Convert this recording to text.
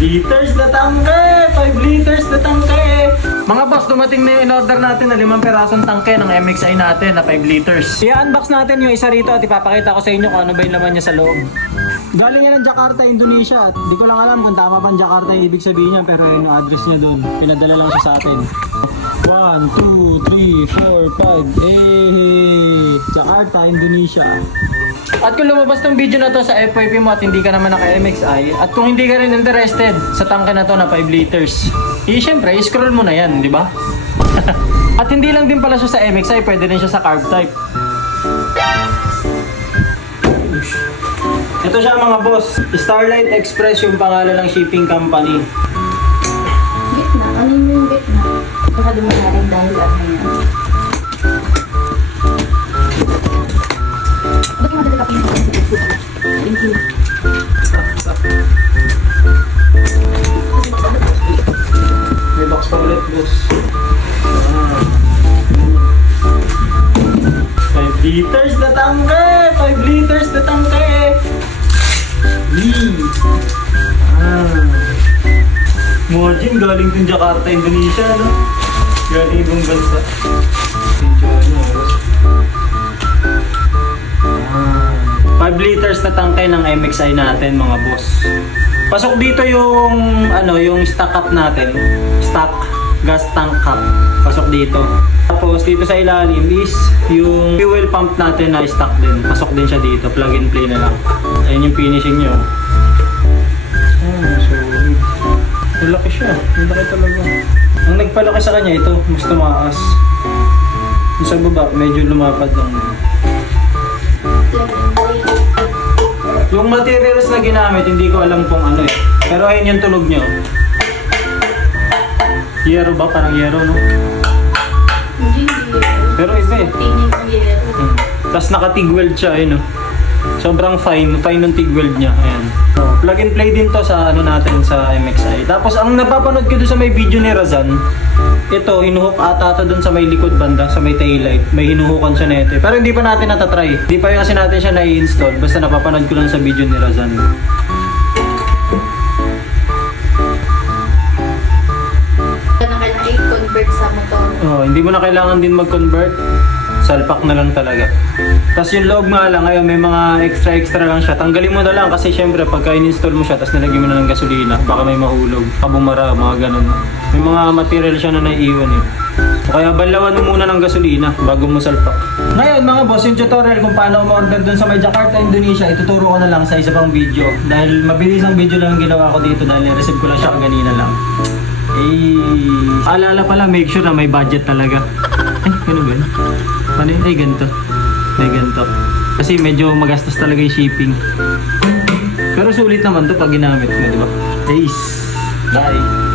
liters na tangke! 5 liters na tangke! Mga boss, dumating na yung in-order natin na 5 perasong tangke ng MXI natin na 5 liters. I-unbox natin yung isa rito at ipapakita ko sa inyo kung ano ba yung laman niya sa loob. Galing yan ng Jakarta, Indonesia. Di ko lang alam kung tama pa Jakarta yung ibig sabihin niya, pero yung address niya doon. Pinadala lang siya sa atin. 1, 2, 3, 4, 5. Hey! Jakarta, Indonesia. At kung lumabas tong video na to sa FYP mo at hindi ka naman naka-MXI, at kung hindi ka rin interested sa tangke na to na 5 liters, syempre, scroll mo na yan, di ba? At hindi lang din pala siya sa MXI, pwede rin siya sa carb type. Ito siya mga boss, Starlight Express yung pangalan ng shipping company. Gitna? Ano yung gitna? Baka dumaharin dahil ano yan. Ba't yung madali ka pinag-thank you? May box pa ulit boss. 5 liters na tangke! 5 liters na tangke! Imagine, galing din Jakarta, Indonesia, no? Galing ibang bansa. 5 liters na tangke ng MXI natin, mga boss. Pasok dito yung yung stock cap natin. Stock gas tank cap. Pasok dito. Tapos dito sa ilalim is yung fuel pump natin na stock din. Pasok din siya dito. Plug and play na lang. Ayun yung finishing nyo. So malaki siya. Malaki talaga. Ang nagpalaki sa kanya ito, mas tumaas. Yung sa baba, medyo lumapad lang. Yung materials na ginamit, hindi ko alam kung ano eh. Pero ayun yung tunog nyo. Yero ba? Parang yero, no? Hindi. Pero iba eh. Tingin ko yun. Tapos naka-TIG weld siya, ayun, no? Sobrang fine ng TIG weld niya. Ayan. So, plug and play din to sa natin sa MXI. Tapos ang napapanood ko doon sa may video ni Razan, ito, hinuhook ata ito doon sa may likod banda, sa may taillight. May hinuhukan siya nito. Pero hindi pa natin natatry. Hindi pa kasi natin siya na-install. Basta napapanood ko lang sa video ni Razan. I-convert sa motor. Oh, hindi mo na kailangan din mag-convert. Salpak na lang talaga. Tapos yung loob nga lang, ngayon may mga extra lang siya. Tanggalin mo na lang kasi syempre pagka in-install mo siya tapos nilagyan mo na ng gasolina, baka may mahulog, kabumara, mga ganun. May mga material siya na naiiwan eh. So, kaya banlawan mo muna ng gasolina bago mo salpak. Ngayon mga boss, yung tutorial kung paano umorder dun sa may Jakarta, Indonesia, ituturo ko na lang sa isa pang video. Dahil mabilis ang video lang ginawa ko dito dahil na-receive ko lang siya kanina lang. Alala pala, make sure na may budget talaga. Ano ba yun? Ano yun? Ganito. Ganito. Kasi medyo magastos talaga yung shipping. Pero sulit naman to pag ginamit mo, di ba? Bye!